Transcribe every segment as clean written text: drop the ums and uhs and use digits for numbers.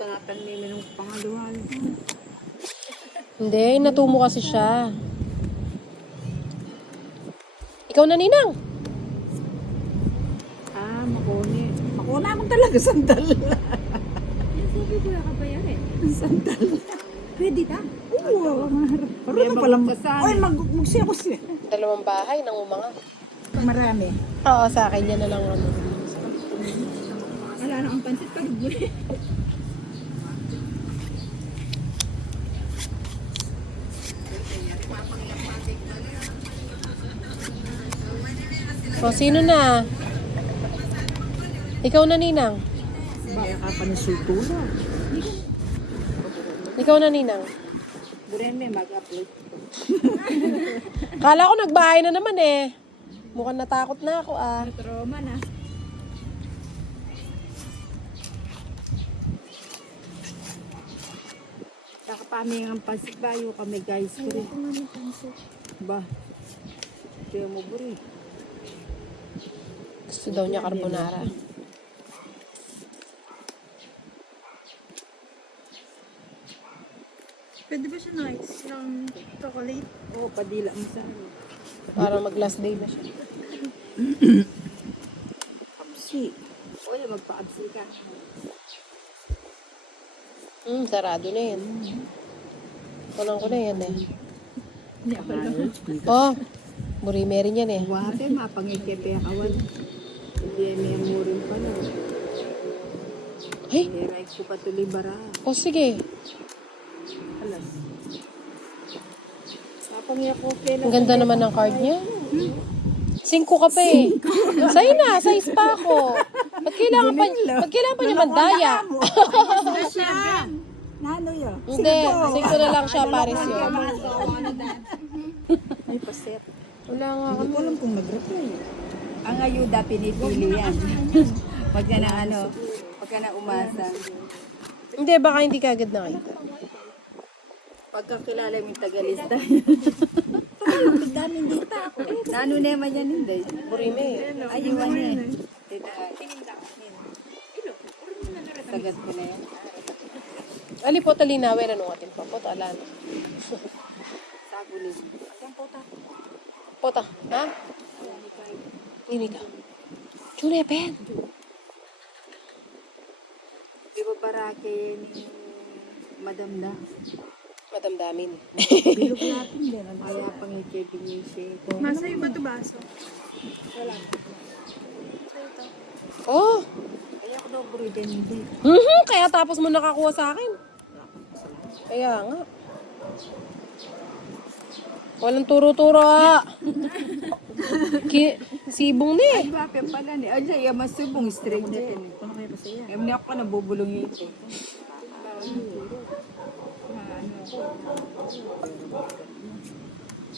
ka natin ng pangaluhan. Hindi, natumo kasi siya. Ikaw na, Ninang. Makuni. Makuna mo talaga sandal. Sabi ko na kabayarin. Sandal. Pwede ta? Oo. Parang palang kasama. Ay, magsiya ko siya. 2 bahay nang umanga. Marami. Oo, sa akin yan na lang. Wala na ang pansit pa rin. O, sino na? Ikaw na, Ninang. Baya ka pa ni Sultula. Ikaw na, Ninang. Buren may mag-upload. Kala ko nagbahay na naman eh. Mukhang natakot na ako ah. Trauma na. Kakapaming ang pansit bayo kami guys. Bure. Ba? Kaya mo bure. Gusto daw niya carbonara. Pwede ba siya nice? Ng chocolate? Oo, padila mo sa ano. Para mag last day na siya. Kapsi. O, magpa-absi ka. Sarado na yan. Kulang ko na yan eh. Hindi ako lang. Oh, buri-meri yan eh. Wate, mapangikipe kawan. Hindi may amurin pa na. Hey, Hiray ko pa tuloy bara. oh sige. Alas. Mapangikipe na. Ang ganda naman ng card niya. 5 ka pa eh. Sa'yo na, size pa ako. Ba't kailangan pa niya mandaya? Nano yun? Hindi, 5 na lang siya, Paris yun. Ay, paset. Wala nga Hindi kami. ko alam kung nag-reply. Ang ayuda, pinipili yan. Wag ka na ano, wag ka na umasa. Hindi, baka hindi ka agad nakita. Pagkakilala mo yung tagalista. Daming dita ako. Nano naman yan hindi. Buri-me. Ayuan yan. Sagad ko na yan. Ali po talinawe na nung ating papot. Alan. Sabulin. Yan po ta. Pota, ha? Ini ka. Chune, pen. Di ba barake ni Madam na? Madamdamin. Bilog natin din. Kaya pang ikibing yung shake. Masa yung bato baso? Oh! Kaya ako daw buro din hindi. Kaya tapos mo nakakuha sa akin. Kaya nga. Walang turo-turo ah. Sibong ni eh. Ay, bakit pala ni? Ay, ay, masubong straight na yan. Ano kaya pa siya? Ay, hindi ako pa nabubulong yung ito.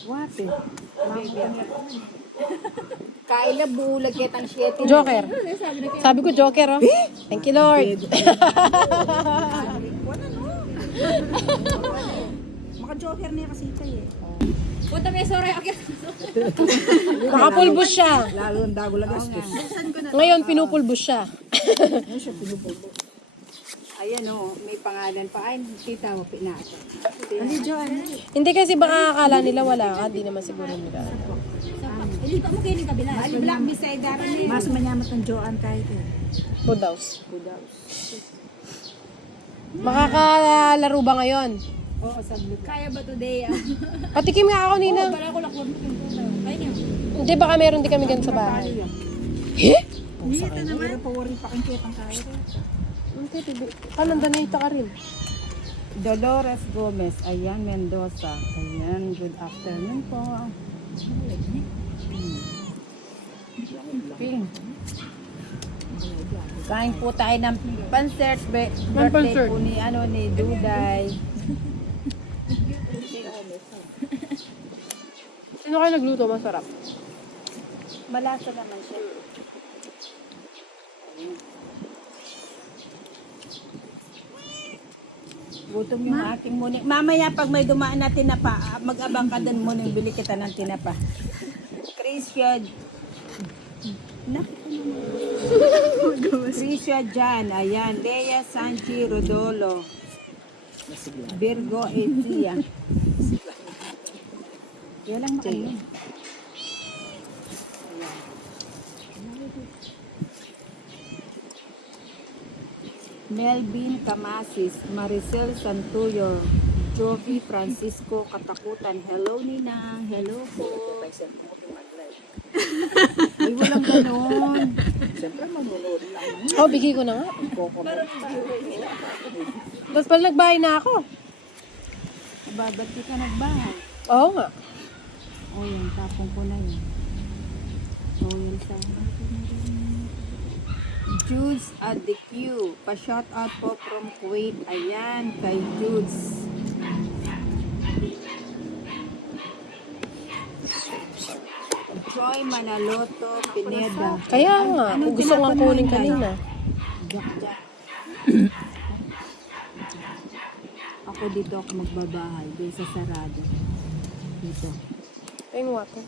What eh? Kaila bulag kitang shit. Joker. Sabi ko Joker oh. Thank you Lord. Maka-joker niya kasi ito eh. Punta may sorry ako. Nakapulbos siya. Lalo ang dago lagastos. Ngayon pinupulbos siya. Ano siya pinupulbo? Ayan o, may pangalan pa. Ay, kita mo, pinasa. Ano Joanne? Hindi kasi baka akala nila wala ka. Hindi naman siguro nila. Ilipa mo kayo ng kabila. Ay, black beside rin eh. Mas manyamat ng Joanne kahit eh. Budaws. Kudaw. Makakalaro ba ngayon? Oo, saglit. Kaya ba today? Patikim nga ako nina. Wala ko lakwag mo yung puno. Kaya niya. Hindi baka meron din kami ganun sa bahay. Hindi, ito naman. Pero pa-worry pa kang kitang kaya rin. Hindi, tibi. Panandanita ka rin. Dolores Gomez, ayan, Mendoza. Ayan, good afternoon po. Ping. Kain po tayo ng pancert. Birthday pancert? po ni, ni Duday. Sino kayo nagluto? Masarap. Malasa naman siya. Gutom yung aking muning. Mamaya pag may dumaan na tinapa, mag-abang ka din muning, bili kita ng tinapa. Christian. Tricia Jan, ayan. Lea Sanchi Rodolo. Virgo Etia. Kaya lang makain. Melvin Camasis, Maricel Santuyo, Jovi Francisco Katakutan. Hello Ninang, hello po. Ay, walang ganon. Siyempre manunood lang. Oh, bigay ko na nga. Tapos pala nagbahay na ako. Ba't di ka nagbahay? Oo nga. O yan, tapong ko na yun. O yan sa... Judes at the Q. Pa-shout out po from Kuwait. Ayan, kay Judes. Joy Manaloto Pineda. Kaya nga, Anong gusto nga tinapon mo, kunin Inday? kanina. Jack. Ako dito ako magbabahay. Dito sa sarado. Dito. Ayun nga to.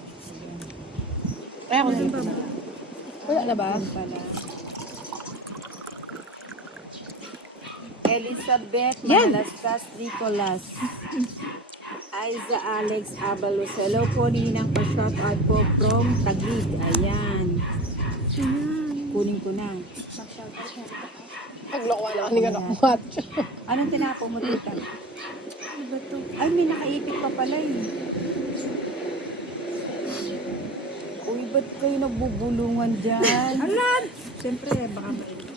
Ay, ako dito. Wala na ba? Yan pala. Elizabeth Malastas Nicolas. Aiza Alex Abalos. Hello po, Ninang, pa-shout out po from Taguig. Ayan. Kunin ko na. Paglokohan na kanina nakuha. Anong tinapo mo, tita? Ay, may nakaipit pa pala eh. Uy, ba't kayo nagbubulungan dyan? Alam! Siyempre, baka mainit.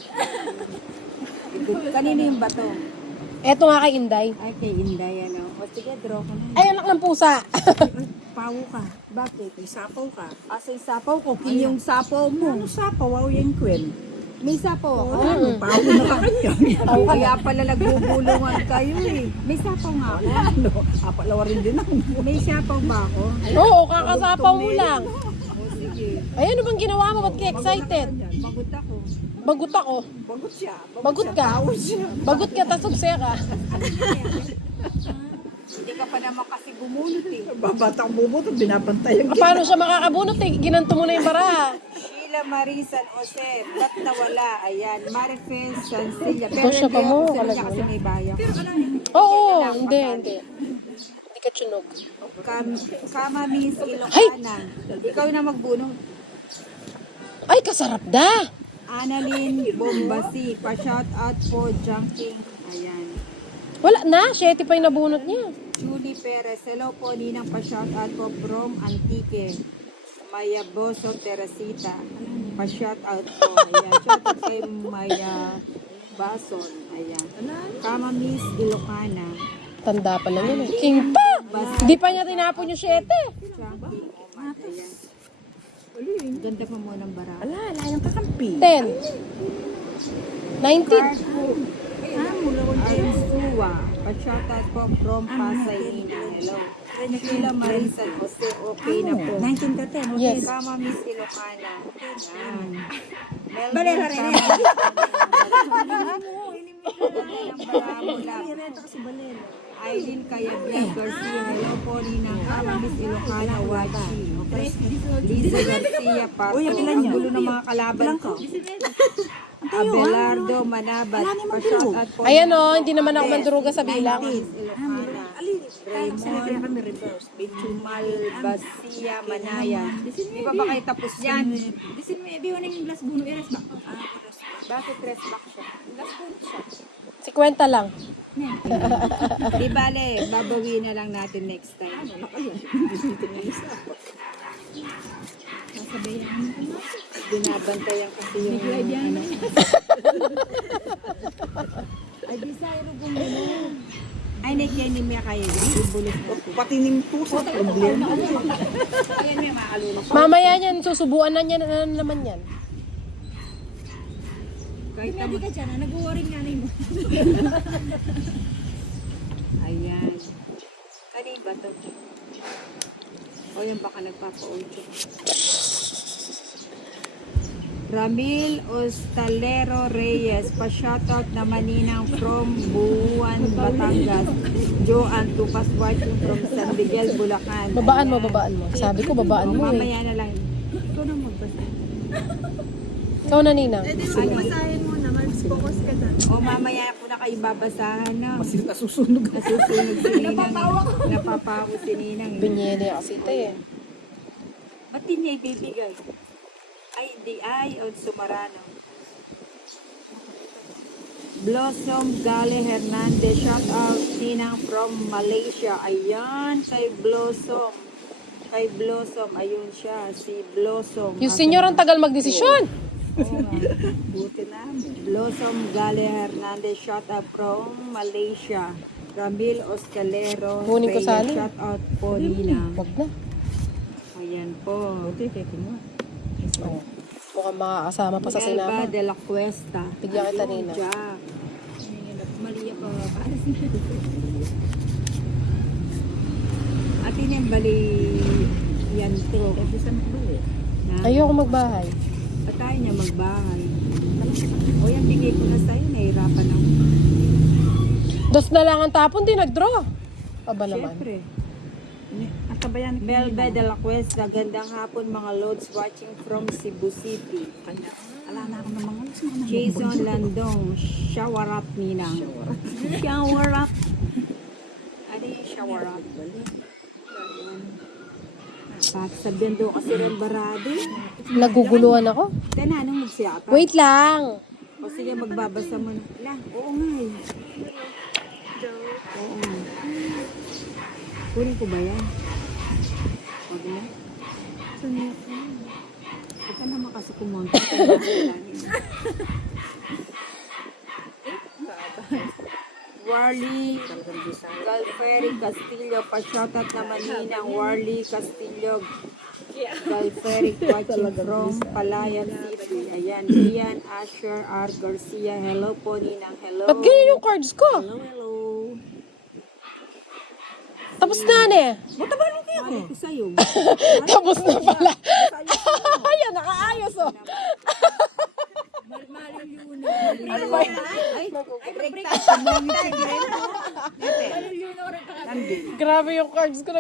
Kanino yung bato? Eto nga kay Inday. Ay, kay Inday, ano? O sige, draw ko na. Ay, anak ng pusa. Pawo ka. Bakit? May sapaw ka. Asa yung sapaw ko? King yung sapaw mo. Ano sapaw? Wow, yung queen. May sapaw ako. Ano? Pawo na ka kanya. Kaya pala nagbubulungan kayo eh. May sapaw nga ako. Ano? Apalawa rin din ako. May sapaw ba ako? Oo, kakasapaw mo lang. O sige. Ay, ano bang ginawa mo? Ba't ka excited? Bagot ako. Bagot ako. Bagot siya. Bagot ka. Bagot ka, tas sugsaya ka. Hindi ka pa naman kasi bumunot eh. Babatang bubuto, binabantayan. Paano siya makakabunot eh? Ginanto mo na yung bara. Sheila Marie San Jose, ba't nawala? Ayan, Marifel Sansilla. Ito siya pa mo, Pero kalagyan. kasi may bayan. Oo, hindi. Hindi ka tunog. Kamamis Ilocana. Ikaw na magbunong. Ay, kasarap da. Annalyn Bombasi, pa-shout out po, Junking. Ayan. Wala na, 7 pa yung nabunot niya. Julie Perez, hello po, Ninang, pa-shout out po from Antique. Maya Boso Teresita, pa-shout out po. Ayan, shout out kay Maya Bason. Ayan. Kamamis Ilocana. Tanda pa lang yun eh. King pa! Hindi pa niya tinapon yung 7. Junking. Ayan. Ganda pa mo ng bara. Ala, layang kakampi. 10. 19. Arsua, pa-shout out po from Pasay Ina. Hello. Sheila Marie San Jose, okay na po. 19 ka 10. Yes. Kama Miss Ilocana. Yan. Balera rin. Aileen Kayablan Garcia. Hello po, Ninang. Kama Miss Ilocana, Wachi. Lisa Garcia, Pato. Ang gulo ng mga kalaban ko. Abelardo Manabat, pa-shout out po. Ayan o, hindi naman ako manduruga sa bilang. Ilocana. Raymond Bichumal Basia Manaya. Di ba kayo tapos yan? Disin mo, ibiwan na yung glass buno, iras ba? Bakit tres back siya? 50 lang. Di bale, babawi na lang natin next time. Sasabayan mo ka na. Binabantayan kasi yung ano. Ay, bisaya ro gumino. Ay, nakikinig niya kayo. Ibulis ko. Pati ning puso, problema. Ayan, may makalulok. Mamaya niyan, susubuan na niyan, ano naman yan. Kahit Hindi ka dyan, nag-worry nga na mo. ayan. Kanin ba ito? O yan baka nagpapa-audio. Ramil Ostalero Reyes, pa-shoutout naman Ninang from Buuan, Batangas. Joanne Tupas watching from San Miguel, Bulacan. Babaan mo, Ayan. babaan mo. Sabi ko, babaan mo eh. Mamaya na lang. Ikaw na magbasa. Ikaw na, Ninang. Basahin mo na, mas focus ka dyan. O mamaya ko na kayo babasahan na. Kasi nasusunog. Nasusunog si Ninang. Napapawa si Ninang. Binyene kasi ito eh. Ba't di niya ibibigay? Ay, di ay, o Sumarano. Blossom Gale Hernandez, shout out Ninang from Malaysia. Ayan, kay Blossom. Kay Blossom, ayun siya, si Blossom. Yung senior ang tagal magdesisyon. Buti na. Blossom Gale Hernandez, shout out from Malaysia. Ramil Oscalero, Kunin ko sa alin. shout out po Ninang. Wag na. Ayan po. Oh. Mukhang makakasama pa sa Elba sinama. de la Cuesta. Bigyan kita, Ayun, Nina. Jack. Maria pa, para sa Atin yung bali yan to. Na, Ayoko magbahay. patay niya magbahay. O yan, bigay ko na sa'yo. Nahirapan ako. Dos na lang ang tapon, di nag-draw. Aba naman. Siyempre. Ang kabayan ni Melba de la Cuesta. Gandang hapon mga loads watching from Cebu City. Ala na ako ng mga alas mo na. Jason Landong. Shawarat Ninang. Shawarat. Ano yung shawarat? Sabihan daw kasi rin barado. Naguguluhan ako. Tena, anong magsiyata? Wait lang. O sige, magbabasa mo na. Lang, oo nga eh. Oo. Kunin ko ba yan? Wag mo. Huwag ka naman kasi kumonta. Warley Galferi Castillo, pa-shoutout naman Ninang Warley Castillo Galferi watching from Palayan City. Ayan, Ian Asher R. Garcia. Hello po Ninang, hello. Ba't ganyan yung cards ko? Hello, hello. Tapos na, ne. Mali ko sa'yo. Tapos na pala. Ayan, nakaayos oh. Ano ba yan? Ay, Grabe yung cards ko.